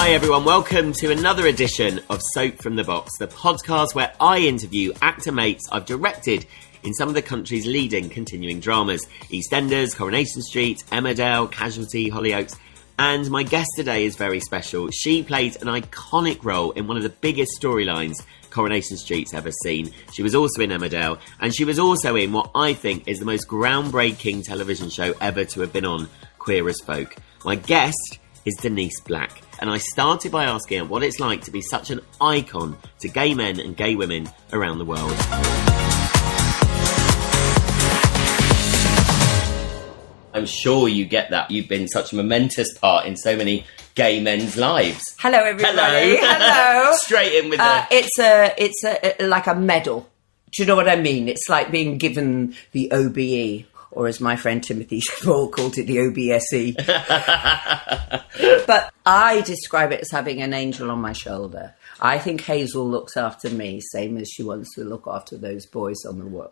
Hi everyone, welcome to another edition of Soap from the Box, the podcast where I interview actor mates I've directed in some of the country's leading continuing dramas. EastEnders, Coronation Street, Emmerdale, Casualty, Hollyoaks. And my guest today is very special. She played an iconic role in one of the biggest storylines Coronation Street's ever seen. She was also in Emmerdale, and she was also in what I think is the most groundbreaking television show ever to have been on, Queer as Folk. My guest is Denise Black, and I started by asking her what it's like to be such an icon to gay men and gay women around the world. I'm sure you get that. You've been such a momentous part in so many gay men's lives. Hello, everybody. Hello. Straight in with the... It's like a medal. Do you know what I mean? It's like being given the OBE, or as my friend Timothy Spall called it, the OBSE. But I describe it as having an angel on my shoulder. I think Hazel looks after me, same as she wants to look after those boys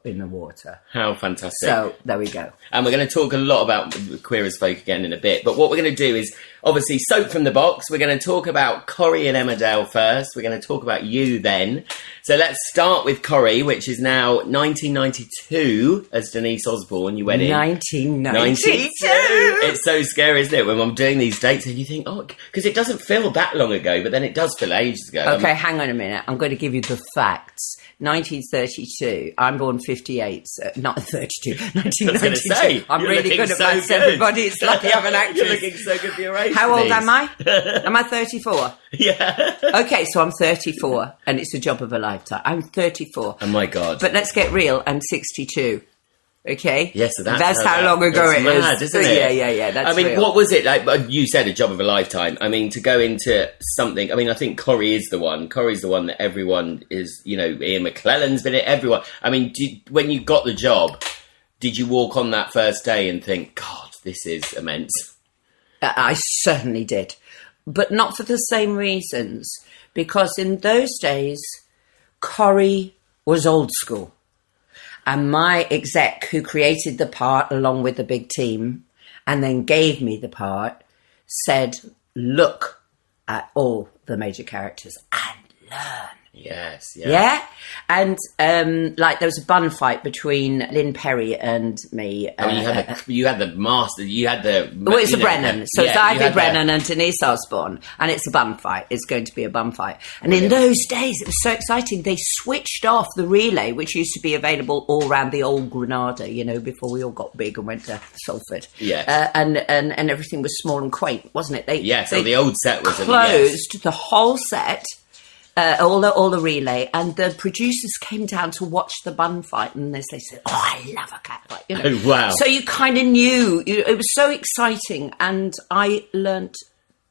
in the water. How fantastic. So, there we go. And we're going to talk a lot about Queer as Folk again in a bit. But what we're going to do is, obviously, Soap from the Box. We're going to talk about Corrie and Emmerdale first. We're going to talk about you then. So let's start with Corrie, which is now 1992 as Denise Osbourne. You went in 1992. It's so scary, isn't it, when I'm doing these dates and you think, oh, because it doesn't feel that long ago, but then it does feel ages ago. Okay, hang on a minute. I'm going to give you the facts. 1932. I'm born 58. Not 32. 1992. I'm really good at maths, everybody. It's lucky I'm an actress. You're looking so good for your age. How old am I? Am I 34? Yeah. Okay, so I'm 34, and it's a job of a lifetime. I'm 34. Oh, my God. But let's get real. I'm 62. Okay? Yes, so that's how long ago it is. Mad, isn't it? Yeah, that's I mean, real. what was it like? You said a job of a lifetime. I mean, to go into something, I mean, I think Corrie is the one. Corrie's the one that everyone is, you know, Ian McClellan's been it, everyone. I mean, when you got the job, did you walk on that first day and think, God, this is immense? I certainly did. But not for the same reasons. Because in those days, Corrie was old school. And my exec, who created the part along with the big team and then gave me the part, said, look at all the major characters and learn. Yes, yeah. And like there was a bun fight between Lynn Perry and me. I mean, you had the master. You had the. Well, it's a Brennan. So it's Ivy Brennan and Denise Osbourne, and it's a bun fight. It's going to be a bun fight. And in those days, it was so exciting. They switched off the relay, which used to be available all around the old Granada, you know, before we all got big and went to Salford. Yes. And everything was small and quaint, wasn't it? So the old set was closed the whole set. All the relay, and the producers came down to watch the bun fight, and they said, "Oh, I love a cat fight." You know? Oh, wow! So you kind of knew it was so exciting, and I learnt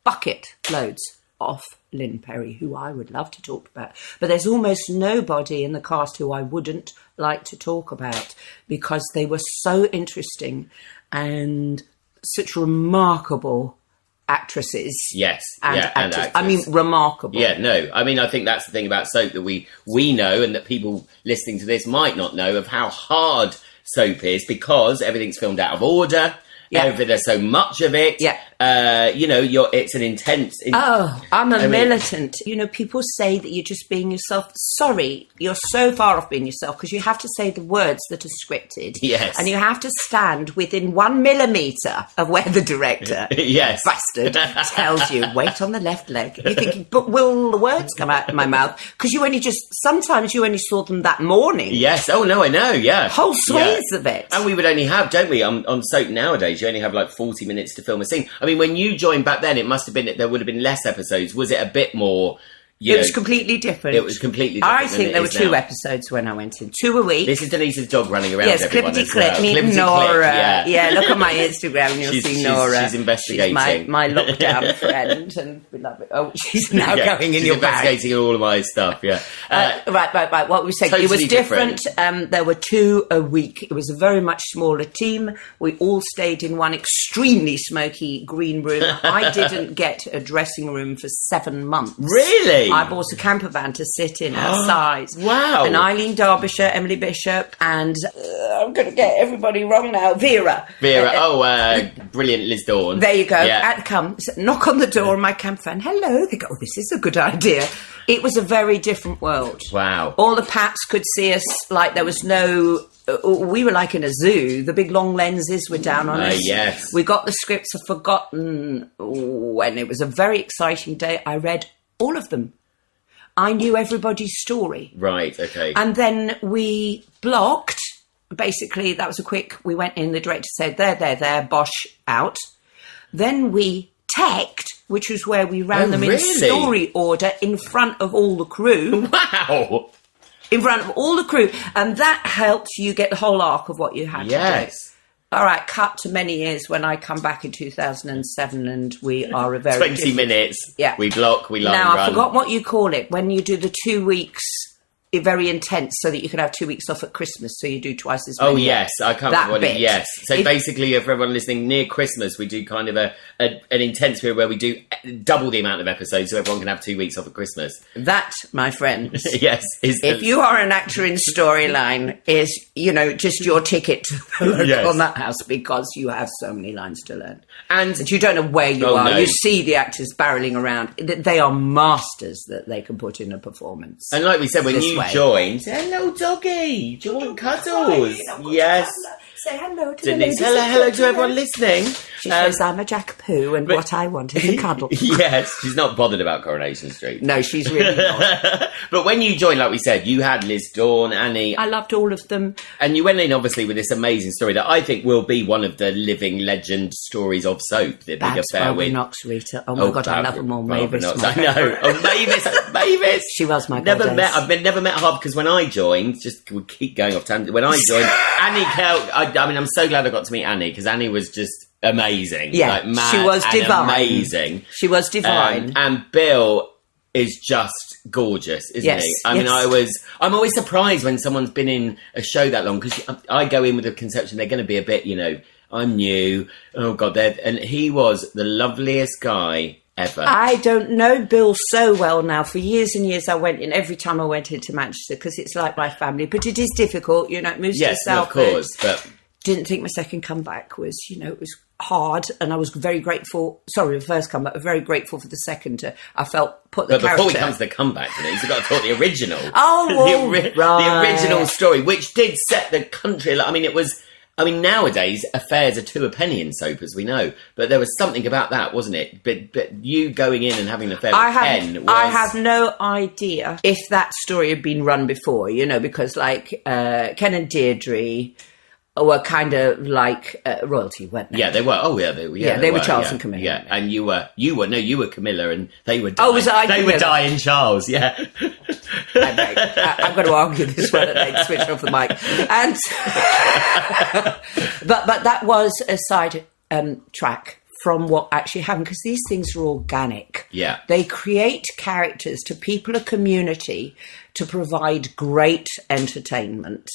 bucket loads off Lynn Perry, who I would love to talk about, but there's almost nobody in the cast who I wouldn't like to talk about because they were so interesting and such remarkable actresses. Yes. And yeah, actors. and actors. I mean, remarkable. Yeah, no. I mean, I think that's the thing about soap that we know and that people listening to this might not know of how hard soap is because everything's filmed out of order. Yeah. There's so much of it. Yeah. You know, it's an intense... I'm a militant. You know, people say that you're just being yourself. Sorry, you're so far off being yourself because you have to say the words that are scripted. Yes. And you have to stand within 1 millimetre of where the director, yes, bastard, tells you, wait on the left leg. You're thinking, but will the words come out of my mouth? Because sometimes you only saw them that morning. Yes. Oh, no, I know, yeah. Whole swathes of it. And we would only have, don't we, on soap nowadays, you only have like 40 minutes to film a scene. I mean, when you joined back then, it must have been, there would have been less episodes. Was it a bit more... It was completely different. It was completely different. I think there were 2 episodes when I went in. 2 a week. This is Denise's dog running around. Yes, clippity-clip. Meet Nora. Yeah, look at my Instagram and you'll see Nora. She's investigating. She's my lockdown friend and we love it. Oh, she's now going in your bag. She's investigating all of my stuff, yeah. Right. What we said, totally it was different. There were 2 a week. It was a very much smaller team. We all stayed in one extremely smoky green room. I didn't get a dressing room for 7 months. Really? Really? I bought a camper van to sit in outside. Wow. And Eileen Derbyshire, Emily Bishop, and I'm going to get everybody wrong now, Vera. Brilliant Liz Dawn. There you go. Yeah. Come, knock on the door of my camper van. Hello. They go, oh, this is a good idea. It was a very different world. Wow. All the Pats could see us like there was no... we were like in a zoo. The big long lenses were down on us. Yes. We got the scripts of Forgotten, and it was a very exciting day. I read all of them. I knew everybody's story. Right, okay. And then we blocked. Basically, that was a quick... We went in, the director said, there, bosh, out. Then we teched, which was where we ran them in story order in front of all the crew. Wow. In front of all the crew. And that helped you get the whole arc of what you had to do. All right, cut to many years when I come back in 2007 and we are a very... 20 minutes. Yeah. We block, we line, Now, run. I forgot what you call it. When you do the 2 weeks, very intense, so that you can have 2 weeks off at Christmas, so you do twice as many. Oh, yes. I can't That remember what bit. Yes. So basically, for everyone listening, near Christmas, we do kind of an intense period where we do double the amount of episodes so everyone can have 2 weeks off at Christmas. That, my friends, Yes. if you are an actor in storyline, is, just your ticket to the local on that house, because you have so many lines to learn. And you don't know where you are. No. You see the actors barreling around. They are masters that they can put in a performance. And like we said, when you joined, hello, doggy. Do you want cuddles? Yes. Say hello to Denise. the Hello to everyone listening. She says I'm a Jack Poo, and what I want is a cuddle. Yes, she's not bothered about Coronation Street. No, she's really not. But when you joined, like we said, you had Liz Dawn, Annie. I loved all of them. And you went in, obviously, with this amazing story that I think will be one of the living legend stories of soap. The Big Affair with Knox, Rita. Oh my God, I love them all. Mavis. I know. Oh, Mavis. She was my goddess. I've never met her because when I joined, we keep going off tangent. When I joined, Annie Kell, I mean, I'm so glad I got to meet Annie because Annie was just amazing. Yeah, like, mad she was and divine. Amazing. She was divine. And Bill is just gorgeous, isn't he? I mean, I'm always surprised when someone's been in a show that long because I go in with the conception they're going to be a bit, I'm new. Oh God, and he was the loveliest guy ever. I don't know Bill so well now. For years and years, I went in every time I went into Manchester because it's like my family. But it is difficult, it moves to Salford. Of course, but didn't think my second comeback was, it was hard, and I was very grateful. Sorry, the first comeback, very grateful for the second. I felt put the character. But before we come to the comeback, Denise, you've got to talk the original. Right. The original story, which did set the country. I mean, nowadays affairs are two a penny in soap, as we know. But there was something about that, wasn't it? But you going in and having an affair with Ken was... I have no idea if that story had been run before, because Ken and Deirdre were kind of like royalty, weren't they? Yeah, they were. Oh, yeah, they were. Yeah, they were Charles and Camilla. Yeah, and you were Camilla, and they were. Oh, was I? They were dying Charles. Yeah. I'm going to argue this one and then switch off the mic. And but that was a side track from what actually happened, because these things are organic. Yeah. They create characters to people, a community, to provide great entertainment.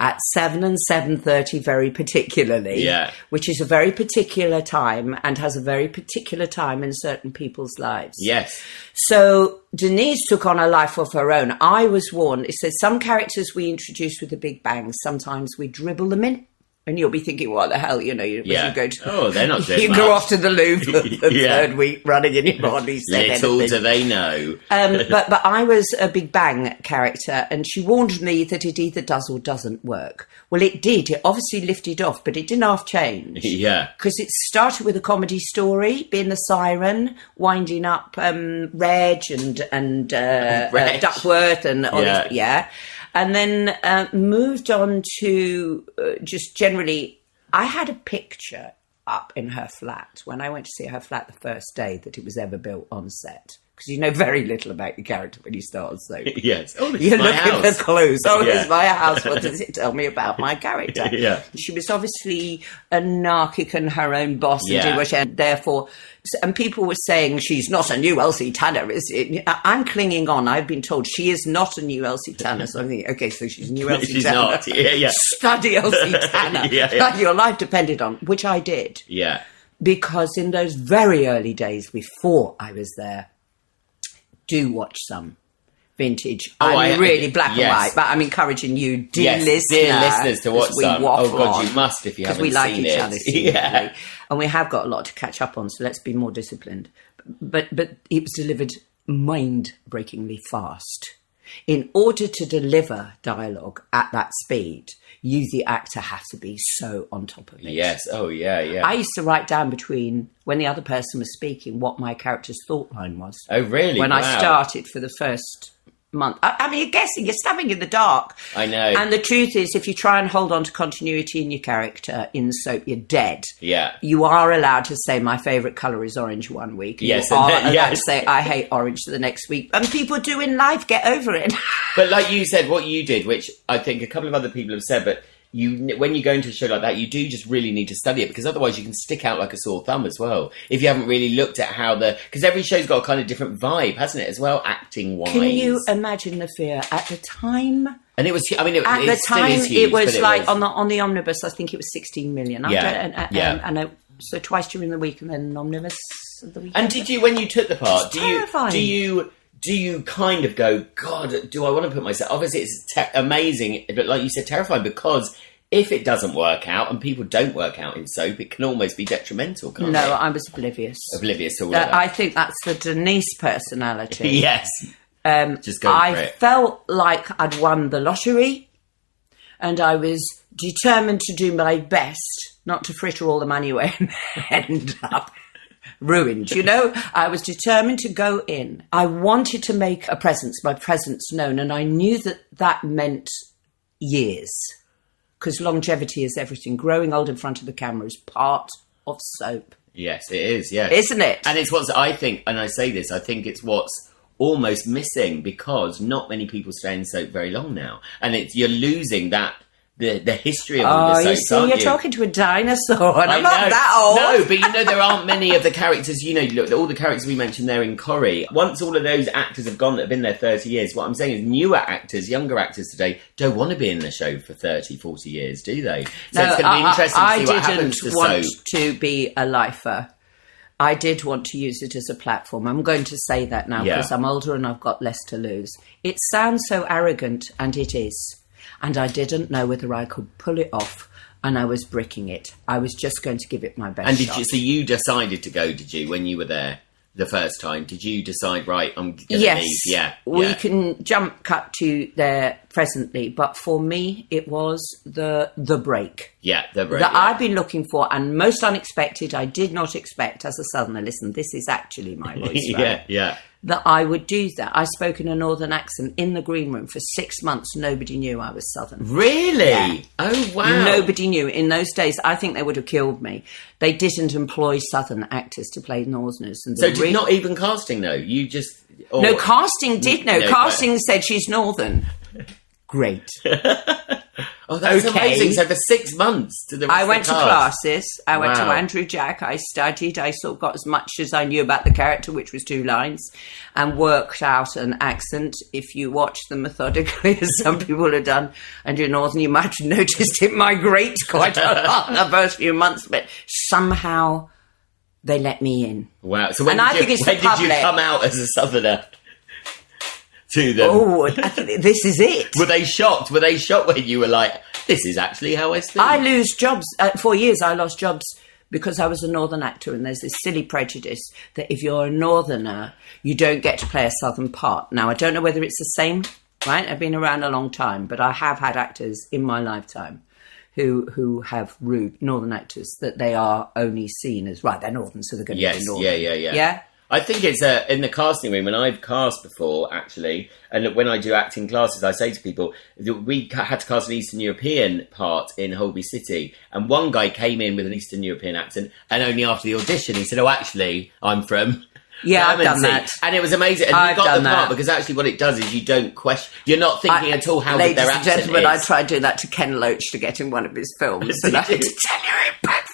At 7 and 7:30 very particularly, which is a very particular time and has a very particular time in certain people's lives. Yes. So Denise took on a life of her own. I was warned. It says some characters we introduce with a big bang. Sometimes we dribble them in. And you'll be thinking, what the hell, you go to... they're not doing You go off to the Louvre the third week running in your body. Little do they know. But I was a Big Bang character, and she warned me that it either does or doesn't work. Well, it did. It obviously lifted off, but it didn't half change. Yeah. Because it started with a comedy story, being the siren, winding up Reg and Duckworth and all this. Yeah. And then moved on to just generally, I had a picture up in her flat when I went to see her flat the first day that it was ever built on set. Because you know very little about your character when you start. So yes. Oh, you look at the clues. Oh, it's my house. What does it tell me about my character? Yeah. She was obviously anarchic and her own boss and did what she had. Therefore, and people were saying she's not a new Elsie Tanner. Is it? I'm clinging on. I've been told she is not a new Elsie Tanner. So I'm thinking, okay, so she's a new Elsie she's Tanner. She's not. Yeah. Study Elsie Tanner. Like your life depended on, which I did. Yeah. Because in those very early days before I was there, do watch some vintage. I'm really black and white, but I'm encouraging you, dear listeners, to watch some. Oh God, you must if you haven't seen it. Because we like each other, yeah. And we have got a lot to catch up on, so let's be more disciplined. But it was delivered mind-breakingly fast. In order to deliver dialogue at that speed, you, the actor, have to be so on top of it. Yes. Oh, yeah. I used to write down between when the other person was speaking what my character's thought line was. Oh, really? When I started for the first month. I mean, you're guessing, you're stabbing in the dark. I know. And the truth is, if you try and hold on to continuity in your character in soap, you're dead. Yeah. You are allowed to say, my favourite colour is orange one week. Yes. You are allowed to say, I hate orange the next week. And people do in life, get over it. But like you said, what you did, which I think a couple of other people have said, but when you go into a show like that, you do just really need to study it, because otherwise you can stick out like a sore thumb as well. If you haven't really looked at how because every show's got a kind of different vibe, hasn't it, as well, acting-wise. Can you imagine the fear at the time? And it was, I mean, at the time, huge, it was like on the omnibus, I think it was 16 million. Yeah. So twice during the week, and then an omnibus of the weekend. And did you, when you took the part, terrifying. Do you kind of go, God, do I want to put myself... Obviously, it's amazing, but like you said, terrifying, because if it doesn't work out, and people don't work out in soap, it can almost be detrimental, can't it? No, I was oblivious. Oblivious to all that. I think that's the Denise personality. Yes. Just go for it. I felt like I'd won the lottery, and I was determined to do my best not to fritter all the money away and end up ruined, you know. I was determined to go in. I wanted to make my presence known, and I knew that meant years, because longevity is everything. Growing old in front of the camera is part of soap. Yes, it is, yes. Isn't it? And it's what's, I think, and I say this, I think it's what's almost missing, because not many people stay in soap very long now. And you're losing that... The history of all the soaps, you're talking to a dinosaur, and I'm not that old. No, but you know, there aren't many of the characters, you know, look, all the characters we mentioned there in Corrie, once all of those actors have gone that have been there 30 years, what I'm saying is newer actors, younger actors today, don't want to be in the show for 30, 40 years, do they? So it's going to be interesting to see what happens to soap. I didn't want to be a lifer. I did want to use it as a platform. I'm going to say that now, because I'm older and I've got less to lose. It sounds so arrogant, and it is. And I didn't know whether I could pull it off, and I was bricking it. I was just going to give it my best shot. So you decided to go, did you, when you were there the first time? Did you decide, right, I'm going to leave? Yeah. We can cut to there presently, but for me, it was the break. Yeah, the break. That I've been looking for, and most unexpected. I did not expect, as a Southerner, listen, this is actually my voice, right? Yeah. That I would do that. I spoke in a northern accent in the green room for 6 months. Nobody knew I was Southern. Really? Yeah. Oh, wow. Nobody knew. In those days, I think they would have killed me. They didn't employ Southern actors to play Northerners. And not even casting, though? You just... No, casting did know. Casting said she's Northern. Great. Oh, that's amazing. So for 6 months to the rest I went to classes. I went to Andrew Jack. I studied. I sort of got as much as I knew about the character, which was 2 lines, and worked out an accent. If you watch them methodically, as some people have done, and you're Northern, you might have noticed it migrate quite a lot in the first few months, but somehow they let me in. Wow. So when did you come out as a Southerner? To them. Oh, I think this is it. Were they shocked? Were they shocked when you were like, this is actually how I speak? I lose jobs. 4 years I lost jobs because I was a Northern actor, and there's this silly prejudice that if you're a Northerner, you don't get to play a Southern part. Now, I don't know whether it's the same, right? I've been around a long time, but I have had actors in my lifetime who have rude Northern actors that they are only seen as, right, they're Northern, so they're going to be Northern. Yeah? I think it's in the casting room, and I've cast before, actually, and when I do acting classes, I say to people, we had to cast an Eastern European part in Holby City, and one guy came in with an Eastern European accent, and only after the audition, he said, oh, actually, I'm from... Yeah, I've done that. And it was amazing. And you got the part, because actually what it does is you don't question... You're not thinking at all how good their accent is. Ladies and gentlemen, I tried doing that to Ken Loach to get in one of his films, and I had to tell you it backfired.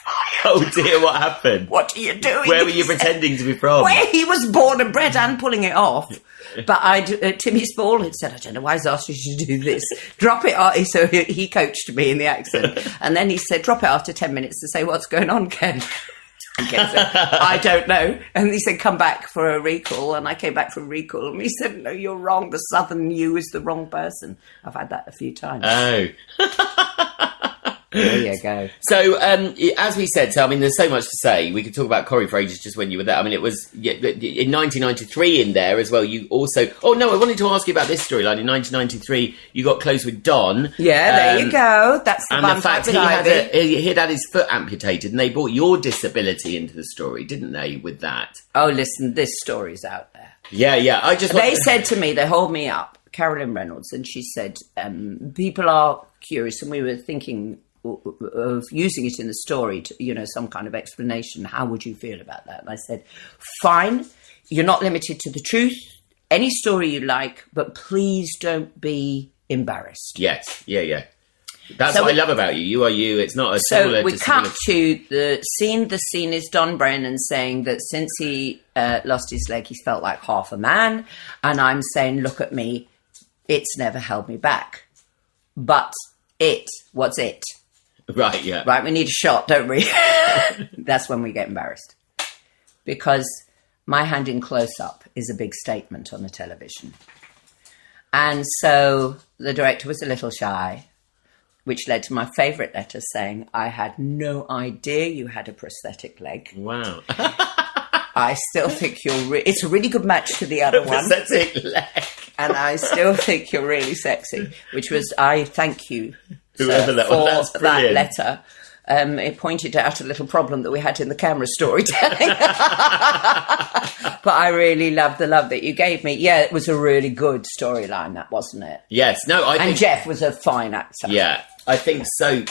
Oh dear, what happened? What are you doing? Where were you pretending to be from? Where he was born and bred and pulling it off. But Timmy Spall had said, I don't know why he's asked you to do this. Drop it. So he coached me in the accent. And then he said, drop it after 10 minutes to say, what's going on, Ken? I don't know. And he said, come back for a recall. And I came back for a recall. And he said, no, you're wrong. The Southern you is the wrong person. I've had that a few times. Oh. There you go. So, as we said, so I mean, there's so much to say. We could talk about Corrie for ages just when you were there. I mean, it was in 1993 in there as well. You also... Oh, no, I wanted to ask you about this storyline. In 1993, you got close with Don. Yeah, there you go. That's the And the fact he had his foot amputated, and they brought your disability into the story, didn't they, with that? Oh, listen, this story's out there. Yeah. They said to me, they hold me up, Carolyn Reynolds, and she said, people are curious, and we were thinking of using it in the story to, some kind of explanation. How would you feel about that? And I said, fine, you're not limited to the truth, any story you like, but please don't be embarrassed. Yes, yeah. That's what I love about you. You are you. It's not a similar... So we come to the scene. The scene is Don Brennan saying that since he lost his leg, he's felt like half a man. And I'm saying, look at me. It's never held me back. But what's it? Right, yeah. Right, we need a shot, don't we? That's when we get embarrassed. Because my hand in close-up is a big statement on the television. And so the director was a little shy, which led to my favourite letter saying, I had no idea you had a prosthetic leg. Wow. I still think it's a really good match to the other one. Prosthetic leg. And I still think you're really sexy, which was, I thank you Whoever that was. for that letter. It pointed out a little problem that we had in the camera storytelling. But I really loved the love that you gave me. Yeah, it was a really good storyline, that, wasn't it? Yes. No, I think... And Jeff was a fine actor. Yeah. I think soap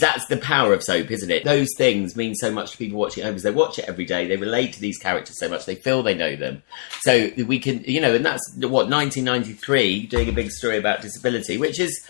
that's the power of soap, isn't it? Those things mean so much to people watching it because they watch it every day. They relate to these characters so much. They feel they know them. So we can, and that's, 1993, doing a big story about disability, which is...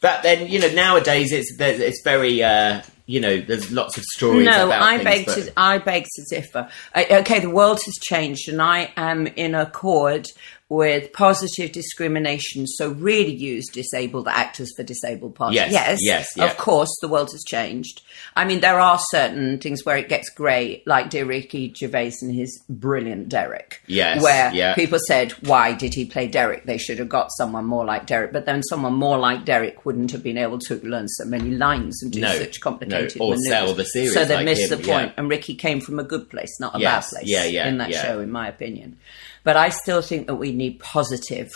But then, nowadays it's very, there's lots of stories about things. I beg to differ. Okay, the world has changed and I am in accord with positive discrimination, so really use disabled actors for disabled parts. Yes, yeah. Of course, the world has changed. I mean, there are certain things where it gets grey, like dear Ricky Gervais and his brilliant Derek. Yes, where people said, why did he play Derek? They should have got someone more like Derek. But then someone more like Derek wouldn't have been able to learn so many lines and do such complicated or maneuvers. sell the series. So they like missed him, the point. Yeah. And Ricky came from a good place, not a bad place in that yeah. show, in my opinion. But I still think that we need positive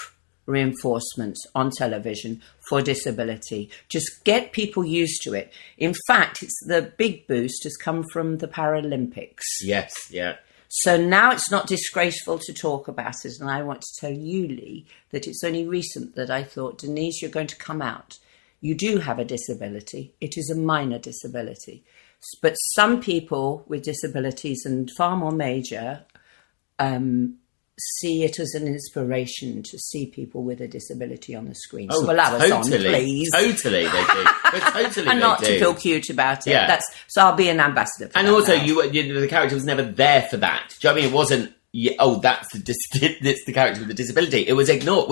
reinforcement on television for disability. Just get people used to it. In fact, the big boost has come from the Paralympics. Yes, yeah. So now it's not disgraceful to talk about it. And I want to tell you, Lee, that it's only recent that I thought, Denise, you're going to come out. You do have a disability. It is a minor disability. But some people with disabilities, and far more major, see it as an inspiration to see people with a disability on the screen. Oh, so allow us on, please. Totally, they do. But totally, and not to feel cute about it. Yeah. So I'll be an ambassador for and that also, now. the character was never there for that. Do you know what I mean? It wasn't, that's the character with the disability. It was ignored,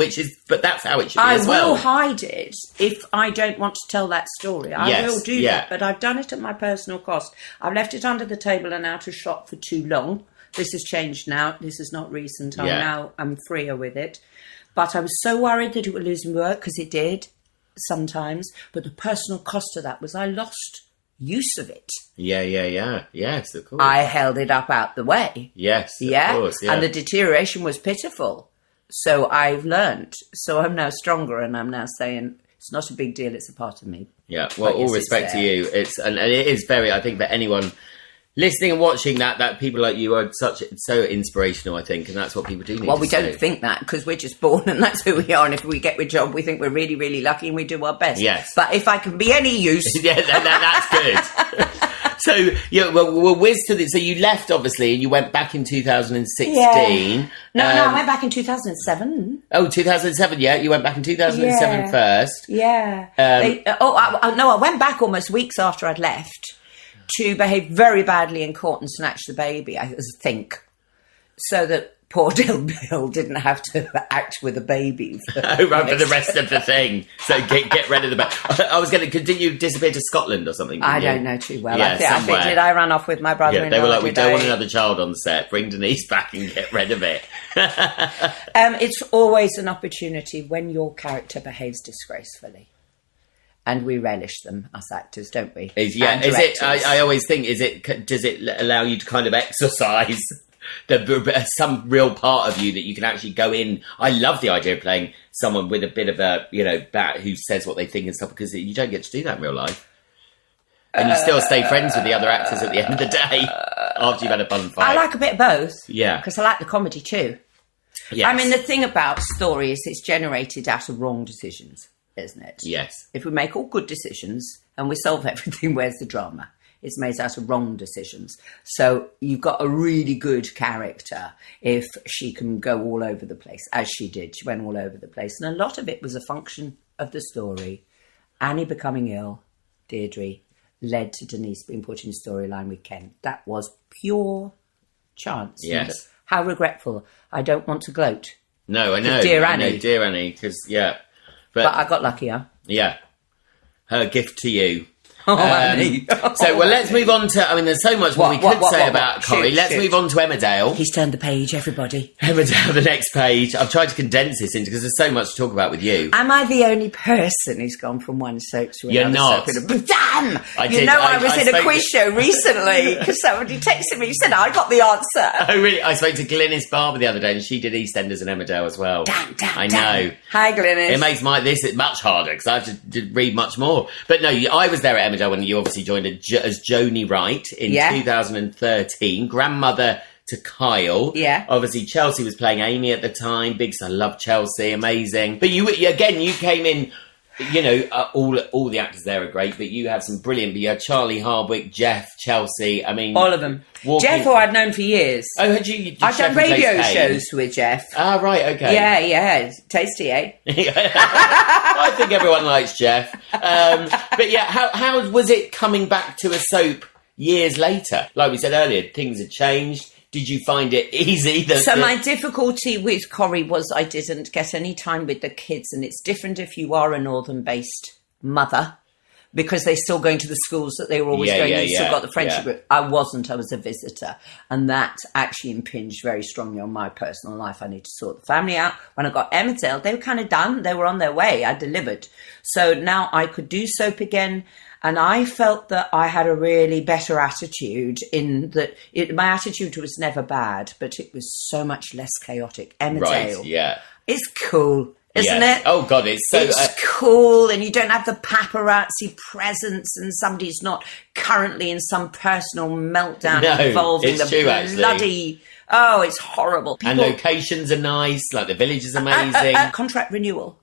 but that's how it should be as well. I will hide it if I don't want to tell that story. I will do that, but I've done it at my personal cost. I've left it under the table and out of shot for too long. This has changed now. This is not recent. I'm freer with it. But I was so worried that it would lose work, because it did sometimes. But the personal cost of that was I lost use of it. Yeah. Yes, of course. I held it up out the way. Yes, of course, yeah. And the deterioration was pitiful. So I've learned. So I'm now stronger, and I'm now saying it's not a big deal. It's a part of me. Yeah, well, all respect to you. And it is very, I think, for anyone... listening and watching that people like you are so inspirational, I think, and that's what people do need Well, to we say. don't think that, because we're just born and that's who we are, and if we get a job, we think we're really, really lucky and we do our best. Yes. But if I can be any use... yeah, that's good. So, we'll whiz to this. So you left, obviously, and you went back in 2016. Yeah. No, I went back in 2007. Oh, 2007, yeah. You went back in 2007 first. Yeah. I went back almost weeks after I'd left to behave very badly in court and snatch the baby, I think. So that poor little Bill didn't have to act with a baby. For the rest of the thing. So get rid of the baby. I was going to continue disappear to Scotland or something. I don't know too well. Yeah, I think did I run off with my brother-in-law? Yeah, they were like, we don't want another child on set. Bring Denise back and get rid of it. It's always an opportunity when your character behaves disgracefully. And we relish them, us actors, don't we? Is it? I always think, does it allow you to kind of exercise some real part of you that you can actually go in? I love the idea of playing someone with a bit of a, bat who says what they think and stuff, because you don't get to do that in real life. And you still stay friends with the other actors at the end of the day after you've had a fun fight. I like a bit of both. Yeah. Because I like the comedy too. Yes. I mean, the thing about story is it's generated out of wrong decisions, isn't it? Yes. If we make all good decisions and we solve everything, where's the drama? It's made out of wrong decisions. So you've got a really good character if she can go all over the place, as she did. She went all over the place. And a lot of it was a function of the story. Annie becoming ill, Deirdre, led to Denise being put in a storyline with Ken. That was pure chance. Yes. And how regretful. I don't want to gloat. No, I know. Dear Annie. Dear Annie, because, yeah. But I got luckier. Yeah. Her gift to you. Oh, Annie. So, let's move on to... there's so much more we could say about Corrie. Let's move on to Emmerdale. He's turned the page, everybody. Emmerdale, the next page. I've tried to condense this into... because there's so much to talk about with you. Am I the only person who's gone from one soap to another? You're not. Soap? Damn! I was in a quiz show recently because somebody texted me and said, I got the answer. Oh, really? I spoke to Glynis Barber the other day and she did EastEnders and Emmerdale as well. Damn. I know. Hi, Glynis. It makes this much harder because I have to read much more. But no, I was there at Emmerdale when you obviously joined as Joanie Wright in 2013, grandmother to Kyle. Yeah. Obviously, Chelsea was playing Amy at the time. I love Chelsea, amazing. But you came in, all the actors there are great, but you had some brilliant, but you had Charlie Hardwick, Jeff, Chelsea, all of them. Jeff, who I'd known for years. Oh, had you? I've done radio shows with Jeff. Ah, right, okay. Yeah, tasty, eh? I think everyone likes Jeff. But yeah, how was it coming back to a soap years later? Like we said earlier, things had changed. Did you find it easy? My difficulty with Corrie was I didn't get any time with the kids, and it's different if you are a northern-based mother, because they're still going to the schools that they were always going. You still got the friendship group. I wasn't. I was a visitor. And that actually impinged very strongly on my personal life. I need to sort the family out. When I got Emmerdale, they were kind of done. They were on their way. I delivered. So now I could do soap again. And I felt that I had a really better attitude in that my attitude was never bad, but it was so much less chaotic. Emmerdale. Right, yeah. It's cool. Isn't it? Oh, God, it's so... It's cool, and you don't have the paparazzi presence, and somebody's not currently in some personal meltdown involving the bloody... Actually. Oh, it's horrible. And locations are nice, like the village is amazing. Contract renewal.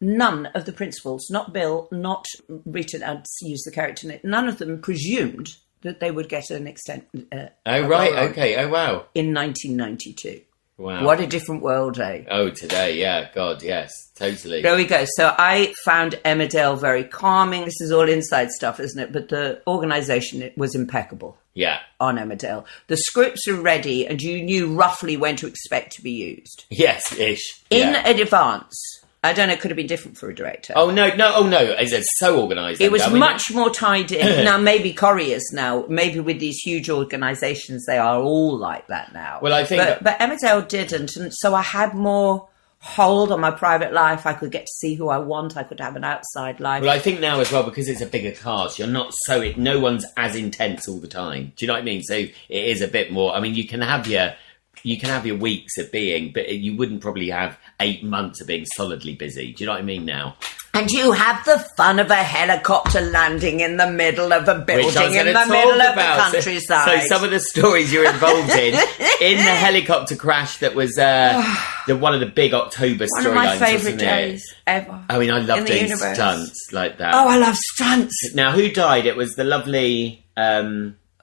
None of the principals, not Bill, not Rita, I'd use the character name, none of them presumed that they would get an extent... okay, oh, wow. In 1992. Wow. What a different world, eh? Oh, today, yeah. God, yes. Totally. There we go. So I found Emmerdale very calming. This is all inside stuff, isn't it? But the organisation was impeccable. Yeah. On Emmerdale. The scripts are ready and you knew roughly when to expect to be used. Yes-ish. In advance. I don't know, it could have been different for a director. Oh, no. It's so organised. It was much more tied in. Now, maybe Corrie is now. Maybe with these huge organisations, they are all like that now. Well, I think... But Emmerdale didn't, and so I had more hold on my private life. I could get to see who I want. I could have an outside life. Well, I think now as well, because it's a bigger cast, you're not no one's as intense all the time. Do you know what I mean? So it is a bit more... you can have your weeks of being, but you wouldn't probably have 8 months of being solidly busy. Do you know what I mean now? And you have the fun of a helicopter landing in the middle of a building in the middle of the countryside. So some of the stories you're involved in the helicopter crash that was one of the big October storylines. One of my favourite days ever. I love doing stunts like that. Oh, I love stunts. Now, who died? It was the lovely...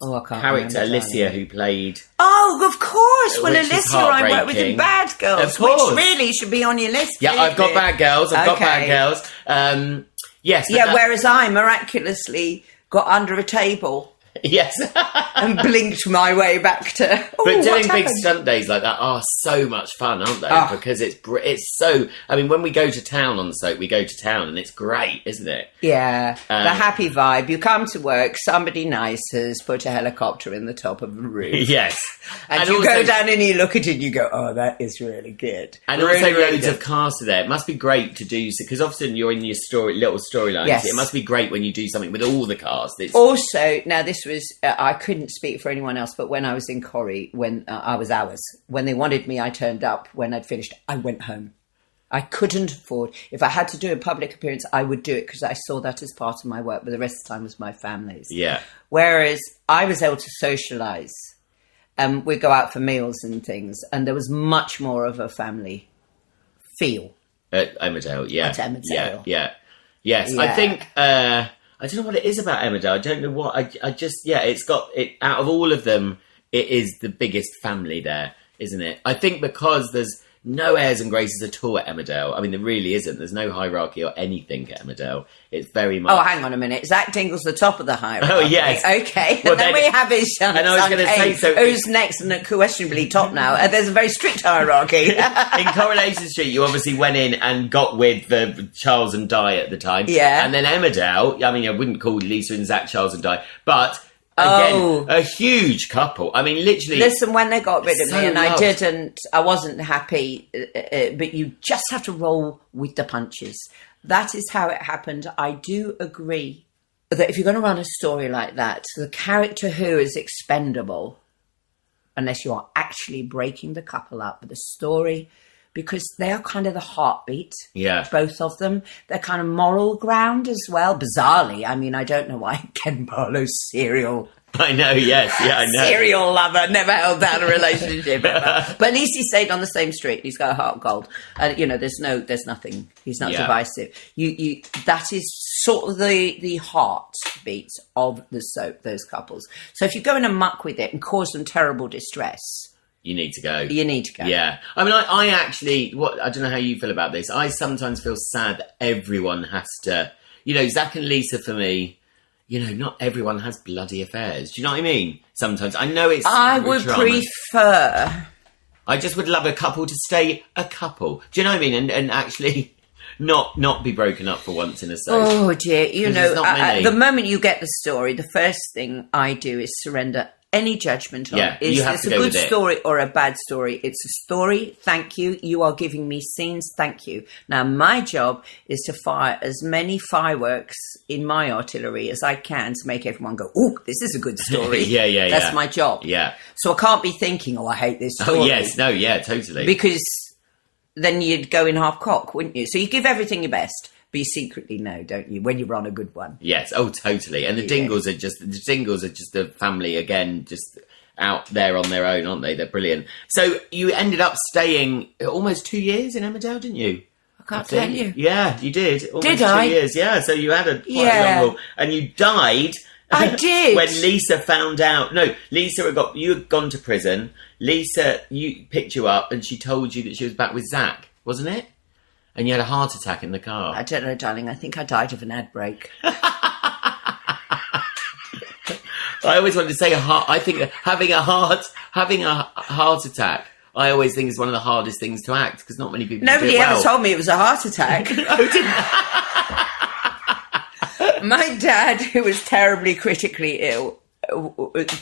I can't character Alicia who played... Oh, of course. Well, Alicia, I worked with in Bad Girls, which really should be on your list. Yeah, I've got Bad Girls. I've got Bad Girls. Yes. Yeah, whereas I miraculously got under a table Yes. and blinked my way back to... Oh, But doing what big happened? stunt days like that are so much fun, aren't they? Oh. Because it's so... I mean, when we go to town on soap, we go to town and it's great, isn't it? Yeah, the happy vibe. You come to work, somebody nice has put a helicopter in the top of a roof. Yes. And you go down and you look at it and you go, oh, that is really good. And really, also really loads good. of cast are there. It must be great to do... Because often you're in your little storylines. Yes. It must be great when you do something with all the cast. It's... Also, now this was, I couldn't speak for anyone else, but when I was in Corrie, when I was ours, when they wanted me, I turned up. When I'd finished, I went home. I couldn't afford, if I had to do a public appearance, I would do it because I saw that as part of my work, but the rest of the time was my family's. Yeah. Whereas I was able to socialise. We'd go out for meals and things, and there was much more of a family feel. At Emmerdale, yeah. At Emmerdale. Yeah. Yes, Yeah. I think... I don't know what it is about Emmerdale. I don't know what... I just... Yeah, it's got... it. Out of all of them, it is the biggest family there, isn't it? I think because there's no airs and graces at all at Emmerdale. I mean, there really isn't. There's no hierarchy or anything at Emmerdale. It's very much... Oh, hang on a minute. Zach Dingle's the top of the hierarchy. Oh, yes. Okay. Well, and then then- we have his son, And I was son gonna Kane, say, so- who's next and questionably top now. And there's a very strict hierarchy. In Coronation Street, you obviously went in and got with the Charles and Di at the time. Yeah. And then Emmerdale, I mean, I wouldn't call Lisa and Zach Charles and Di, but again, Oh. a huge couple. I mean, literally... Listen, when they got rid of So me and loved. I wasn't happy, but you just have to roll with the punches. That is how it happened. I do agree that if you're going to run a story like that, the character who is expendable, unless you are actually breaking the couple up with a story, because they are kind of the heartbeat, Yeah. both of them. They're kind of moral ground as well, bizarrely. I mean, I don't know why Ken Barlow's serial I know, yes. Yeah, I know. serial lover never held down a relationship ever. But at least he stayed on the same street. He's got a heart of gold. And there's nothing. He's not Yeah. divisive. You that is sort of the heartbeat of the soap, those couples. So if you go in and muck with it and cause them terrible distress, You need to go. you need to go. Yeah. I mean, I actually... I don't know how you feel about this. I sometimes feel sad that everyone has to... Zach and Lisa, for me... not everyone has bloody affairs. Do you know what I mean? Sometimes. I know it's... I would drama. prefer... I just would love a couple to stay a couple. Do you know what I mean? And actually not be broken up for once in a soap. Oh, dear. there's not many. The moment you get the story, the first thing I do is surrender any judgment on Yeah, is you have this to a go good with it. story or a bad story. It's a story. Thank you. You are giving me scenes. Thank you. Now, my job is to fire as many fireworks in my artillery as I can to make everyone go, oh, this is a good story. Yeah, That's yeah. my job. Yeah. So I can't be thinking, oh, I hate this story. Oh, yes. No, yeah, totally. Because then you'd go in half cock, wouldn't you? So you give everything your best, but you secretly know, don't you, when you're on a good one. Yes. Oh, totally. And the Dingles are just... The Dingles are just a family, again, just... out there on their own, aren't they? They're brilliant. So you ended up staying almost 2 years in Emmerdale, didn't you? I can't tell you. Yeah, you did. Almost Did 2 I? years. Yeah, so you had quite a Yeah. long rule. And you died... I did. When Lisa found out... No, Lisa you had gone to prison. Lisa picked you up and she told you that she was back with Zach, wasn't it? And you had a heart attack in the car. I don't know, darling. I think I died of an ad break. I always wanted to say I think having a heart attack, I always think is one of the hardest things to act because not many people Nobody do it well. ever told me it was a heart attack. Oh, didn't My dad, who was terribly critically ill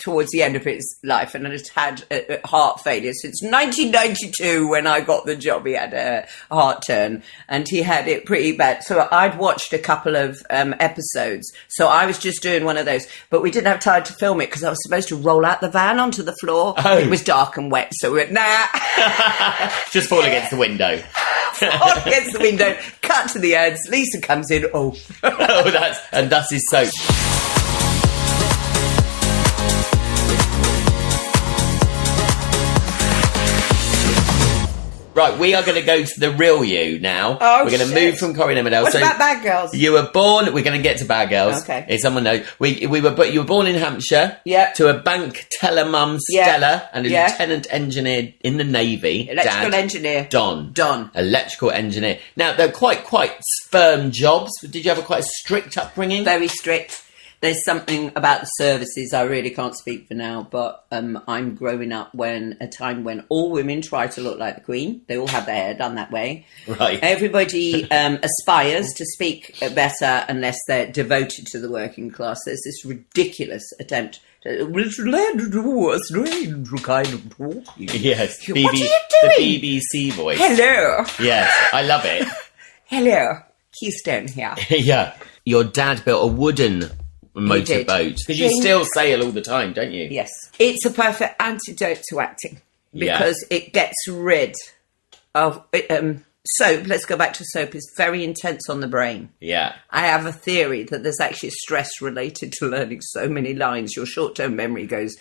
towards the end of his life and has had heart failure since 1992 when I got the job. He had a heart turn and he had it pretty bad. So I'd watched a couple of episodes. So I was just doing one of those. But we didn't have time to film it because I was supposed to roll out the van onto the floor. Oh. It was dark and wet. So we went, nah. Just fall against the window. On against the window. Cut to the ads. Lisa comes in. Oh. And thus is soap. Right, we are going to go to the real you now. Oh, we're going to shit. move from Corrie and Emmerdale. What about Bad Girls? You were born. We're going to get to Bad Girls. Okay. If someone knows, you were born in Hampshire. Yeah. To a bank teller mum, Yeah. Stella, and a Yeah. lieutenant engineer in the Navy. Electrical Dad, engineer. Don. Don. Electrical engineer. Now they're quite firm jobs. Did you have quite a strict upbringing? Very strict. There's something about the services, I really can't speak for now, but I'm growing up when a time when all women try to look like the Queen. They all have their hair done that way. Right. Everybody aspires to speak better unless they're devoted to the working class. There's this ridiculous attempt which led to a strange kind of talking. Yes. What are you doing? The BBC voice. Hello. Yes, I love it. Hello. Keystone here. Yeah. Your dad built a wooden motorboat. Because you still sail all the time, don't you? Yes. It's a perfect antidote to acting because it gets rid of... soap, let's go back to soap, is very intense on the brain. Yeah. I have a theory that there's actually stress related to learning so many lines. Your short-term memory goes,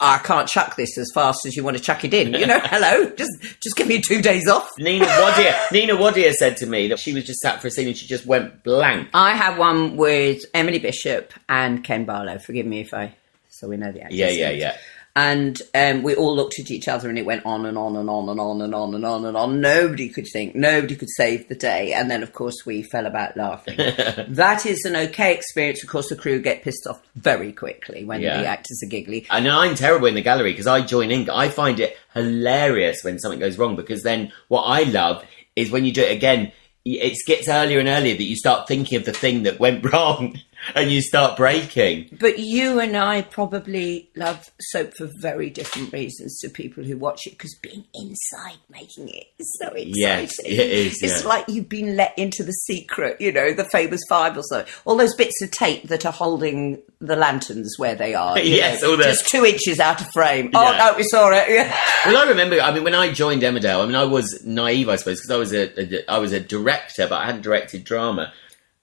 I can't chuck this as fast as you want to chuck it in. You know, hello, just give me 2 days off. Nina Wadier said to me that she was just sat for a scene and she just went blank. I have one with Emily Bishop and Ken Barlow. Forgive me so we know the actors. Yeah. And we all looked at each other and it went on and on and on and on and on and on and on. Nobody could think. Nobody could save the day. And then, of course, we fell about laughing. That is an okay experience. Of course, the crew get pissed off very quickly when the actors are giggly. And I'm terrible in the gallery because I join in. I find it hilarious when something goes wrong because then what I love is when you do it again, it gets earlier and earlier that you start thinking of the thing that went wrong. And you start breaking. But you and I probably love soap for very different reasons to people who watch it, because being inside making it is so exciting. Yes, it is. It's like you've been let into the secret, you know, the famous five or so. All those bits of tape that are holding the lanterns where they are. Yes, know, just 2 inches out of frame. Oh, no, we saw it. Yeah. Well, I remember, when I joined Emmerdale, I was naive, I suppose, because I was a director, but I hadn't directed drama.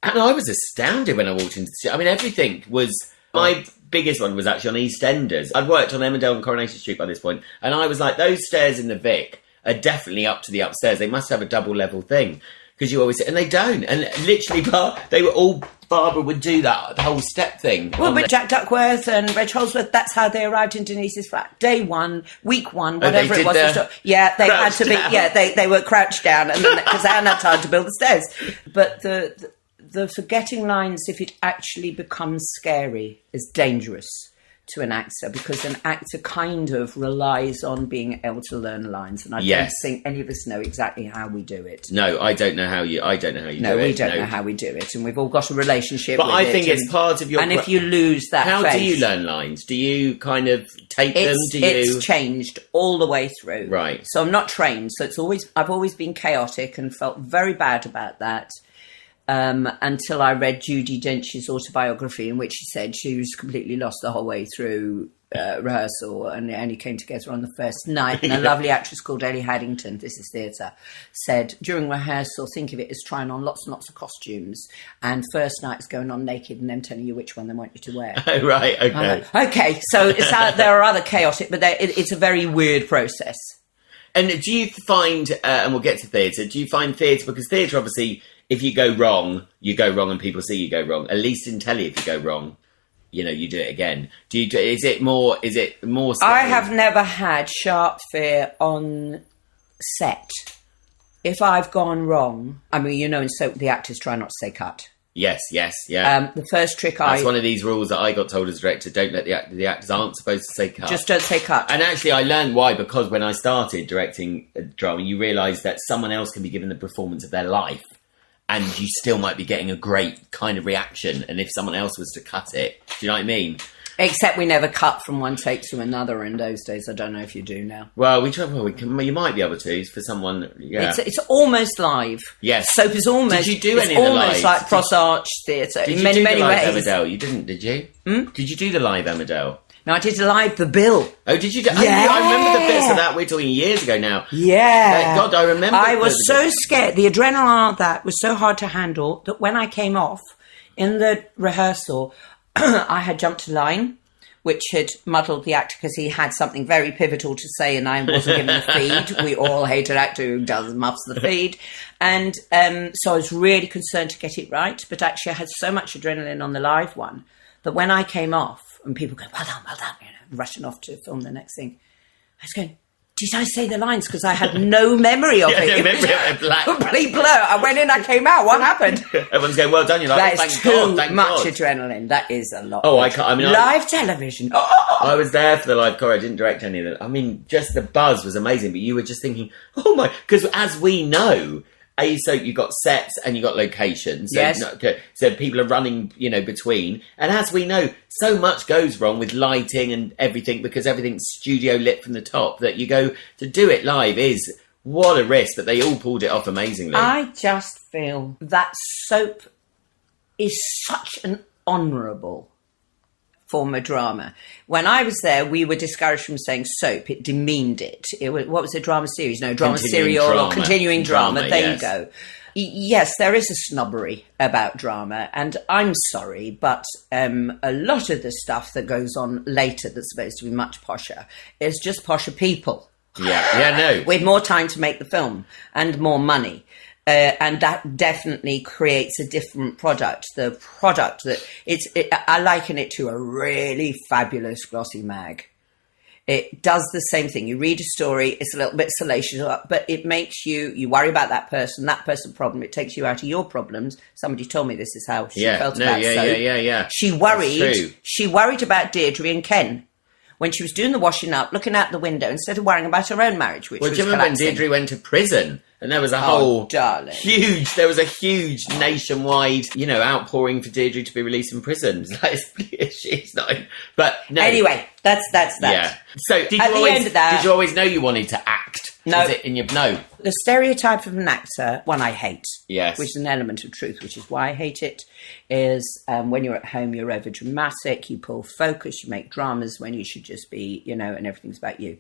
And I was astounded when I walked into the... everything was... My biggest one was actually on EastEnders. I'd worked on Emmerdale and Coronation Street by this point, and I was like, those stairs in the Vic are definitely up to the upstairs. They must have a double-level thing. Because you always... And they don't. And literally, they were all... Barbara would do that, the whole step thing. Well, but Jack Duckworth and Reg Holdsworth, that's how they arrived in Denise's flat. Day one, week one, whatever it was. They had to be... Down. Yeah, they were crouched down, and then because they hadn't had time to build the stairs. But the forgetting lines, if it actually becomes scary, is dangerous to an actor, because an actor kind of relies on being able to learn lines, and I don't think any of us know exactly how we do it. No, I don't know how you do it. No, we don't know how we do it, and we've all got a relationship with it. But I think it's part of your... And if you lose that How do you learn lines? Do you kind of tape them? It's changed all the way through. Right. So I'm not trained, so I've always been chaotic and felt very bad about that. Until I read Judi Dench's autobiography, in which she said she was completely lost the whole way through rehearsal, and it only came together on the first night. And a lovely actress called Ellie Haddington, this is theatre, said during rehearsal, think of it as trying on lots and lots of costumes, and first night's going on naked and them telling you which one they want you to wear. Oh, right, okay. Okay, so there are other chaotic, but it's a very weird process. And do you find, and we'll get to theatre, do you find theatre, because theatre obviously... If you go wrong, and people see you go wrong. At least in telly, if you go wrong, you do it again. Is it more scary? I have never had sharp fear on set. If I've gone wrong, in soap, the actors try not to say cut. Yes, yeah. The first trick That's one of these rules that I got told as director, don't let the actors aren't supposed to say cut. Just don't say cut. And actually I learned why, because when I started directing drama, you realise that someone else can be given the performance of their life. And you still might be getting a great kind of reaction. And if someone else was to cut it, do you know what I mean? Except we never cut from one take to another in those days. I don't know if you do now. Well, you might be able to for someone. Yeah, it's almost live. Yes, soap is almost. Did you do any of the live? Almost like Pros Arch theatre in many ways. Emmerdale, you didn't, did you? Did you do the live Emmerdale? No, I did live The Bill. Oh, did you? Yeah. I remember the bits of that. We're talking years ago now. Yeah. God, I remember. I was so scared. The adrenaline of that was so hard to handle that when I came off in the rehearsal, I had jumped a line, which had muddled the actor because he had something very pivotal to say and I wasn't given the feed. We all hate an actor who muffs the feed. And so I was really concerned to get it right. But actually I had so much adrenaline on the live one that when I came off, and people go, well done, rushing off to film the next thing. I was going, Did I say the lines? Because I had no memory of it. No It memory was of it, black. complete blur. I went in, I came out. What happened? Everyone's going, well done. You're like, That oh, is thank too God, thank much God. adrenaline. That is a lot. Oh, I can't. I mean, live television. I was there for the live choreo. I didn't direct any of it. I mean, just the buzz was amazing. But you were just thinking, oh my, because as we know, so you got sets and you got locations. So, Yes. So people are running, between. And as we know, so much goes wrong with lighting and everything because everything's studio lit from the top. That you go to do it live is what a risk. But they all pulled it off amazingly. I just feel that soap is such an honourable form of drama. When I was there, we were discouraged from saying soap. It demeaned it. What was it? Drama series? No, drama Continuing serial drama. or continuing drama. There Yes. you go. Yes, there is a snobbery about drama, and I'm sorry, but a lot of the stuff that goes on later that's supposed to be much posher is just posher people. No. With more time to make the film and more money. And that definitely creates a different product. The product that I liken it to a really fabulous glossy mag. It does the same thing. You read a story, it's a little bit salacious, but it makes you worry about that person problem. It takes you out of your problems. Somebody told me this is how she felt about soap. Yeah. She worried about Deirdre and Ken. When she was doing the washing up, looking out the window, instead of worrying about her own marriage, which was do you remember when collapsing. Deirdre went to prison? And there was a huge nationwide, outpouring for Deirdre to be released from prison. She's not. But no. Anyway, that's that. Yeah. So did At the end of that, did you always know you wanted to act? No. Was it in your no? The stereotype of an actor, one I hate, Yes. which is an element of truth, which is why I hate it, is when you're at home, you're over dramatic, you pull focus, you make dramas when you should just be, and everything's about you.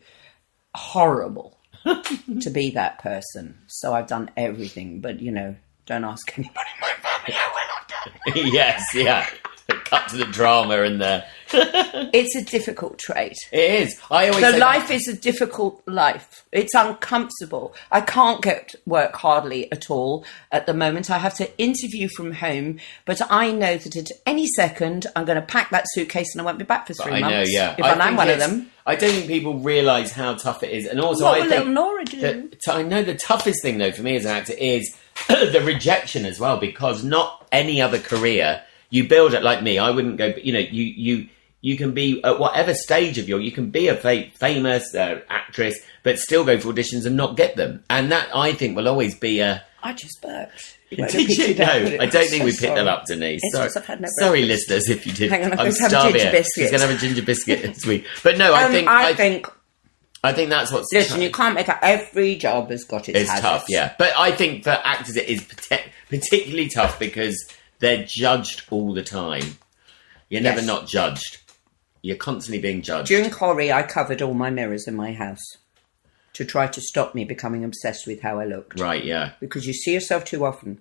Horrible to be that person. So I've done everything, but don't ask anybody in my family how well I've done. Yes, yeah. Cut to the drama and the. It's a difficult trait. It is. I always say life is a difficult life. It's uncomfortable. I can't get work hardly at all at the moment. I have to interview from home, but I know that at any second I'm going to pack that suitcase and I won't be back for 3 months. I know, yeah. If I'm one of them. I don't think people realise how tough it is, and also What I will think little Nora do? I know the toughest thing though for me as an actor is the rejection as well, because not any other career you build it like me. I wouldn't go. You can be at whatever stage of you can be a famous actress, but still go for auditions and not get them, and that I think will always be a. I just burped. Did you know? I don't think we picked that up, Denise. Sorry, listeners, if you did. Hang on, I'm I'm going to have a ginger starving. biscuit. She's going to have a ginger biscuit this week. But no, I think that's what's. Listen, you can't make it. Every job has got its hazards. Tough, yeah. But I think for actors it is particularly tough because they're judged all the time. You're never not judged. You're constantly being judged. During Corrie, I covered all my mirrors in my house to try to stop me becoming obsessed with how I looked. Right, yeah. Because you see yourself too often.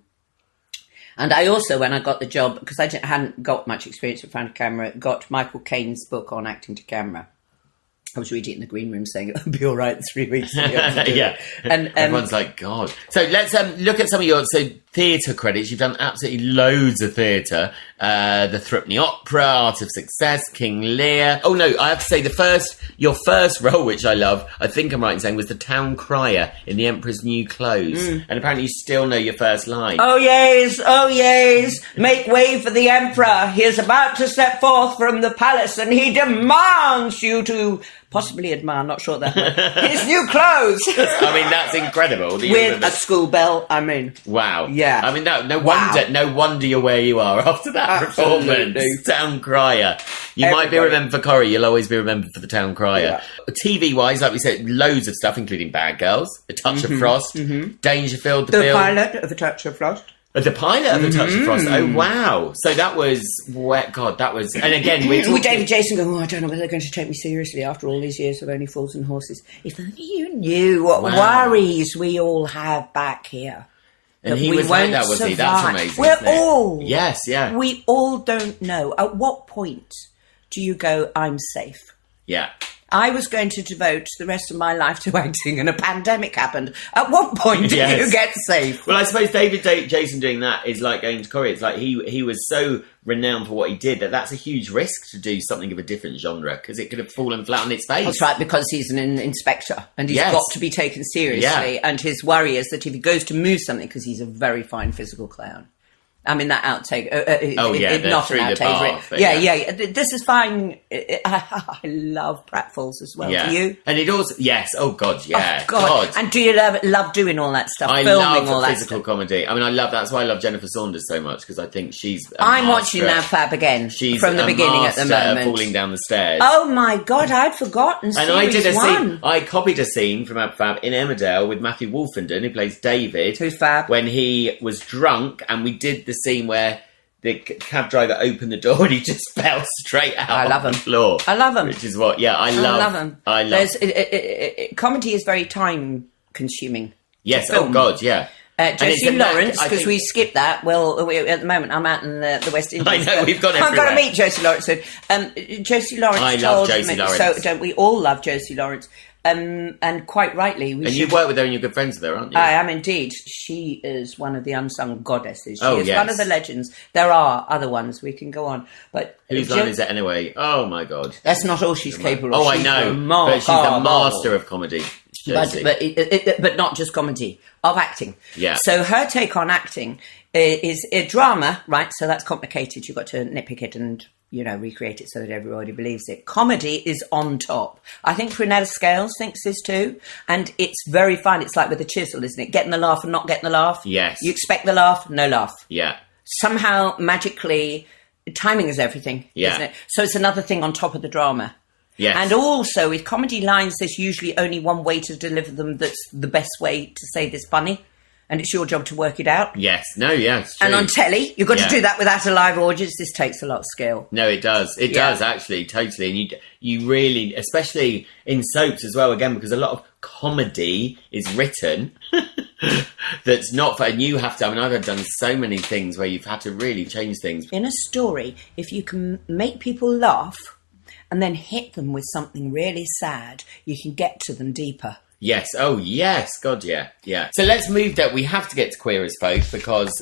And I also, when I got the job, because I hadn't got much experience in front of camera, got Michael Caine's book on acting to camera. I was reading it in the green room saying it'll be all right in 3 weeks. Yeah. And everyone's like, God. So let's look at some of your theatre credits. You've done absolutely loads of theatre. The Thrupney Opera, Art of Success, King Lear. Oh, no, I have to say your first role, which I love, I think I'm right in saying, was the town crier in The Emperor's New Clothes. And apparently you still know your first line. Oh, yes, make way for the Emperor. He is about to step forth from the palace and he demands you to... possibly admire, not sure that his new clothes. I mean, that's incredible. With a school bell, I mean. Wow. Yeah. I mean, no wonder you're where you are after that Absolutely. performance. Town crier. You might be remembered for Corrie, you'll always be remembered for the Town crier. Yeah. TV-wise, like we said, loads of stuff, including Bad Girls, A Touch of Frost, Dangerfield, the pilot of A Touch of Frost. The pilot of A Touch of Frost. Oh, wow. So that was... that was... And again, we're talking... With David Jason going, I don't know whether they're going to take me seriously after all these years of Only Fools and Horses. If only you knew what worries we all have back here. And he was like that, was he? That's amazing. We're all... Yes, yeah. We all don't know. At what point do you go, I'm safe? Yeah. I was going to devote the rest of my life to acting, and a pandemic happened. At what point did you get safe? Well, I suppose Jason doing that is like going to Corrie. It's like he was so renowned for what he did that's a huge risk to do something of a different genre, because it could have fallen flat on its face. That's right, because he's an inspector and he's got to be taken seriously. And his worry is that if he goes to move something, because he's a very fine physical clown. I mean, that outtake. Not an outtake. This is fine. I love pratfalls as well. Yeah. Do you? And it also, yes. Oh God, yeah. Oh, God. And do you love doing all that stuff? I filming love all that physical stuff? comedy. I mean, I love that's why I love Jennifer Saunders so much, because I think she's. I'm watching Nav Fab again from the beginning at the moment. Falling down the stairs. Oh my God, I'd forgotten. And I did a scene. I copied a scene from Nav Fab in Emmerdale with Matthew Wolfenden, who plays David. Who's Fab? When he was drunk, and we did the scene where the cab driver opened the door and he just fell straight out on the floor. I love him. Which is what, I love him. Comedy is very time consuming. Yes, oh God, yeah. Josie Lawrence, because we skipped that. Well, at the moment, I'm out in the West Indies. I know, we've gone everywhere. I've got to meet Josie Lawrence soon. Josie Lawrence I love Josie Lawrence. So don't we all love Josie Lawrence? And quite rightly. You work with her and you're good friends with her, aren't you? I am indeed. She is one of the unsung goddesses. She is yes. one of the legends. There are other ones. We can go on. But whose line is it anyway? Oh, my God. That's not all she's capable of. Oh, I know. But she's a master of comedy. But not just comedy, of acting. Yeah. So her take on acting is a drama, right? So that's complicated. You've got to nitpick it and recreate it so that everybody believes it. Comedy is on top. I think Prunella Scales thinks this too. And it's very fun. It's like with a chisel, isn't it? Getting the laugh and not getting the laugh. Yes. You expect the laugh, no laugh. Yeah. Somehow, magically, timing is everything, isn't it? So it's another thing on top of the drama. Yes. And also, with comedy lines, there's usually only one way to deliver them that's the best way to say this funny. And it's your job to work it out. Yes. No, yes. And on telly, you've got to do that without a live audience. This takes a lot of skill. No, it does. It does, actually, totally. And you really, especially in soaps as well, again, because a lot of comedy is written that's not for... And you have to... I mean, I've done so many things where you've had to really change things. In a story, if you can make people laugh and then hit them with something really sad, you can get to them deeper. Yes. Oh, yes. God, yeah. Yeah. So let's move that. We have to get to Queer as Folk because...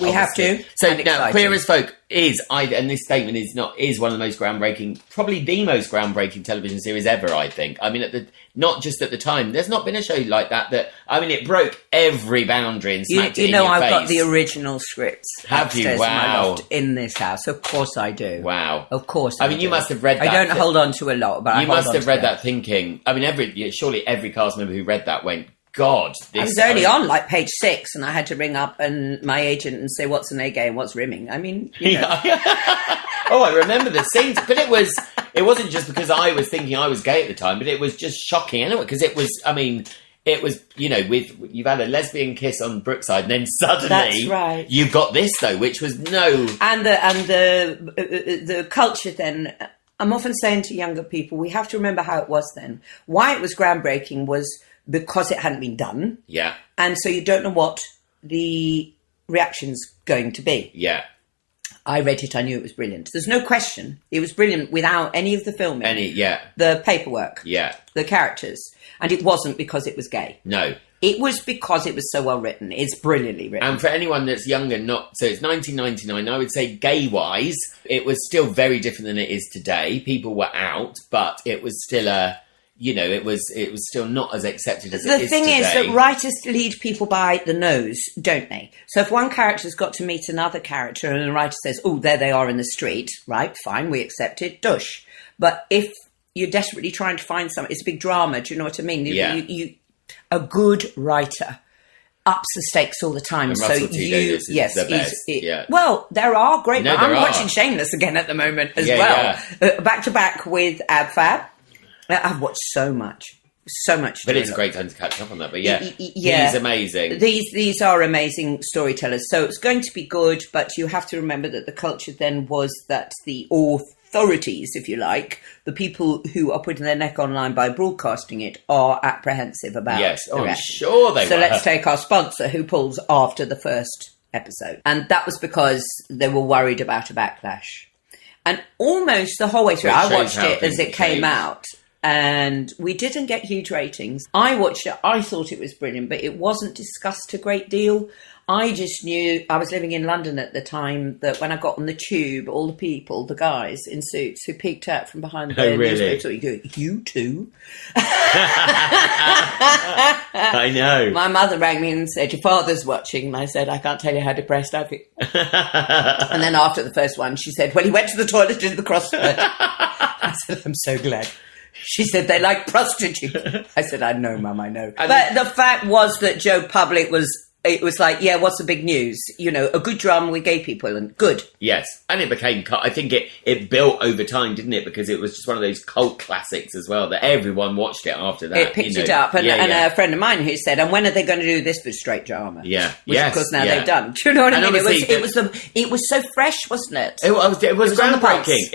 we have to. So now, Queer as Folk is, and this statement is one of the most groundbreaking, probably the most groundbreaking television series ever, I think. I mean, not just at the time. There's not been a show like that. I mean, it broke every boundary and smacked it in your face. I've got the original scripts. Have you? Wow. In this house. Of course I do. Wow. Of course I mean, you must have read that. I don't hold on to a lot, but you must have read that thinking... I mean, surely every cast member who read that went, God, this... I was only on like page 6 and I had to ring up and my agent and say, what's an A gay and what's rimming? I mean, Oh, I remember the scenes. But it wasn't just because I was thinking I was gay at the time, but it was just shocking anyway, because it was, you've had a lesbian kiss on Brookside and then suddenly... That's right. You've got this, though, which was no... And the culture then... I'm often saying to younger people, we have to remember how it was then. Why it was groundbreaking was because it hadn't been done. Yeah. And so you don't know what the reaction's going to be. Yeah. I read it, I knew it was brilliant. There's no question. It was brilliant without any of the filming. The paperwork. Yeah. The characters. And it wasn't because it was gay. No. It was because it was so well written. It's brilliantly written. And for anyone that's younger, so it's 1999, I would say gay-wise, it was still very different than it is today. People were out, but it was still it was still not as accepted as it is today. The thing is that writers lead people by the nose, don't they? So if one character's got to meet another character and the writer says, oh, there they are in the street, right, fine, we accept it, dush. But if you're desperately trying to find something, it's a big drama, do you know what I mean? Yeah. A good writer ups the stakes all the time. And Russell T. Davies is the best. Well, there are great... No, I'm watching Shameless again at the moment as well. Yeah. Back to back with Ab Fab. I've watched so much. But it's a great time to catch up on that. But he's amazing. These are amazing storytellers. So it's going to be good, but you have to remember that the culture then was that the authorities, if you like, the people who are putting their neck online by broadcasting it, are apprehensive about Yes, I'm sure they were. So let's take our sponsor, who pulls after the first episode. And that was because they were worried about a backlash. And almost the whole way through, Well, I watched it as it came change. out. And we didn't get huge ratings. I watched it. I thought it was brilliant, but it wasn't discussed a great deal. I just knew, I was living in London at the time, that when I got on the tube, all the people, the guys in suits who peeked out from behind the newspaper, you go, "You too?" I know. My mother rang me and said, "Your father's watching." And I said, "I can't tell you how depressed I feel." And then after the first one, she said, "Well, he went to the toilet in the crossword." I said, "I'm so glad." She said, "They like prostitutes." I said, "I know, Mum, I know." But the fact was that Joe Public was like, yeah, what's the big news? You know, a good drama with gay people, and good. Yes, and it became, I think it built over time, didn't it? Because it was just one of those cult classics as well, that everyone watched it after that. It picked it up. And, a friend of mine who said, "And when are they going to do this for straight drama?" Yeah. Which, of course, now they've done. Do you know what I mean? It was so fresh, wasn't it? It was groundbreaking.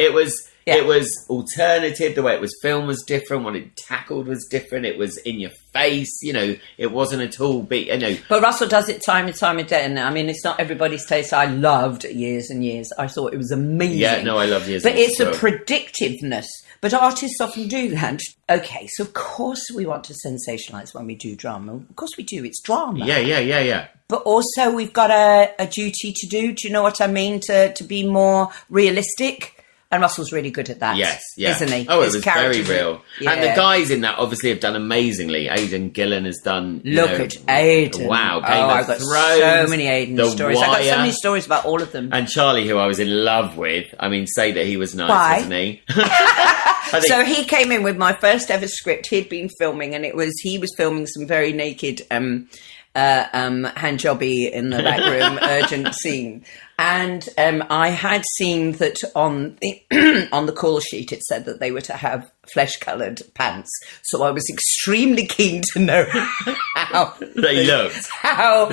Yeah. It was alternative. The way it was filmed was different. What it tackled was different. It was in your face. You know, it wasn't at all. But Russell does it time and time again. I mean, it's not everybody's taste. I loved Years and Years. I thought it was amazing. Yeah, no, I love Years. But it's a predictiveness. But artists often do that. Okay, so of course we want to sensationalise when we do drama. Of course we do. It's drama. Yeah. But also we've got a duty to do. Do you know what I mean? To be more realistic. And Russell's really good at that. Yes, yeah. Isn't he? Oh, it was very real. Yeah. And the guys in that obviously have done amazingly. Aidan Gillen has done... Look at Aidan. Wow. I've got so many Aidan stories. Wire. I've got so many stories about all of them. And Charlie, who I was in love with. I mean, say that he was nice, Why? wasn't he? So he came in with my first ever script. He'd been filming, and he was filming some very naked hand jobby in the back room, urgent scene. And I had seen that on the call sheet it said that they were to have flesh-coloured pants. So I was extremely keen to know how they looked. How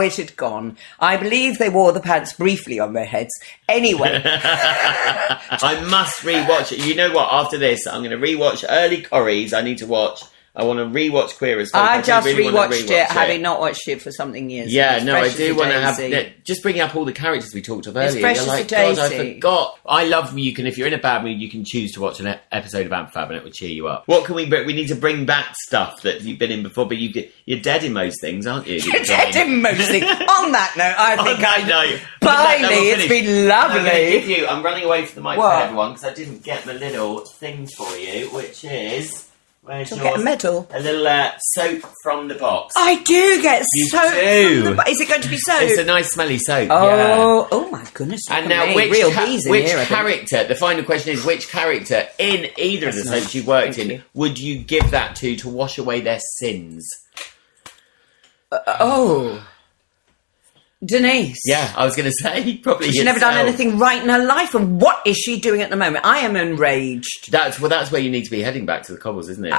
it had gone. I believe they wore the pants briefly on their heads. Anyway. I must rewatch it. You know what? After this, I'm going to rewatch early Corries. I want to rewatch Queer as Folk. I just really rewatched it, having not watched it for something years. Yeah, no, I do want to have... Just bringing up all the characters we talked of earlier. It's fresh as a daisy. God, I forgot. I love if you're in a bad mood, you can choose to watch an episode of Amphab and it will cheer you up. What can we... We need to bring back stuff that you've been in before, but you're dead in most things, aren't you? You're dead in most things. On that note, I think Finally, it's been lovely. I'm running away from the microphone, everyone, because I didn't get the little thing for you, which is... You'll get a medal. A little soap from the box. I do get soap. Do. Is it going to be soap? It's a nice smelly soap. Oh my goodness! And now, which character? The final question is: which character in either of the soaps you worked in would you give that to wash away their sins? Denise. Yeah, I was going to say probably. She's never done anything right in her life, and what is she doing at the moment? I am enraged. That's where you need to be heading back to the cobbles, isn't it?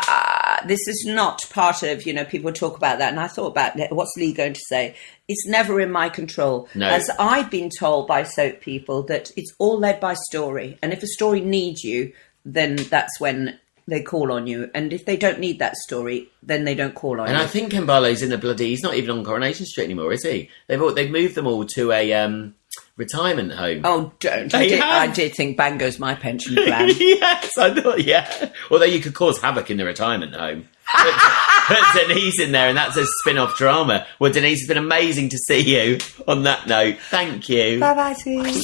This is not part of, people talk about that, and I thought about what's Lee going to say. It's never in my control. No. As I've been told by soap people that it's all led by story, and if a story needs you, then that's when they call on you, and if they don't need that story, then they don't call on you. And I think Ken Barlow's in he's not even on Coronation Street anymore, is he? They've moved them all to a retirement home. Oh, don't. I did think bang goes my pension plan. Yes, I thought, yeah. Although you could cause havoc in the retirement home. But Denise in there, and that's a spin-off drama. Well, Denise, it's been amazing to see you on that note. Thank you. Bye-bye, sweetie.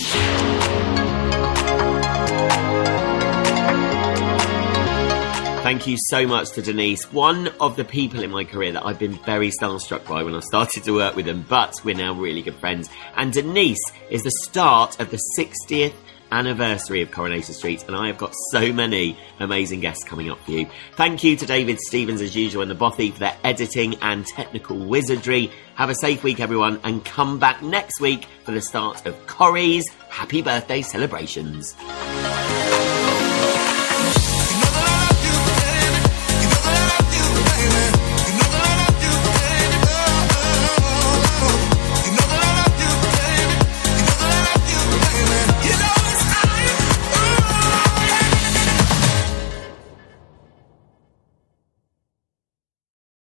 Thank you so much to Denise, one of the people in my career that I've been very starstruck by when I started to work with them, but we're now really good friends. And Denise is the start of the 60th anniversary of Coronation Street, and I have got so many amazing guests coming up for you. Thank you to David Stevens, as usual, and the Bothy for their editing and technical wizardry. Have a safe week, everyone, and come back next week for the start of Corrie's Happy Birthday celebrations.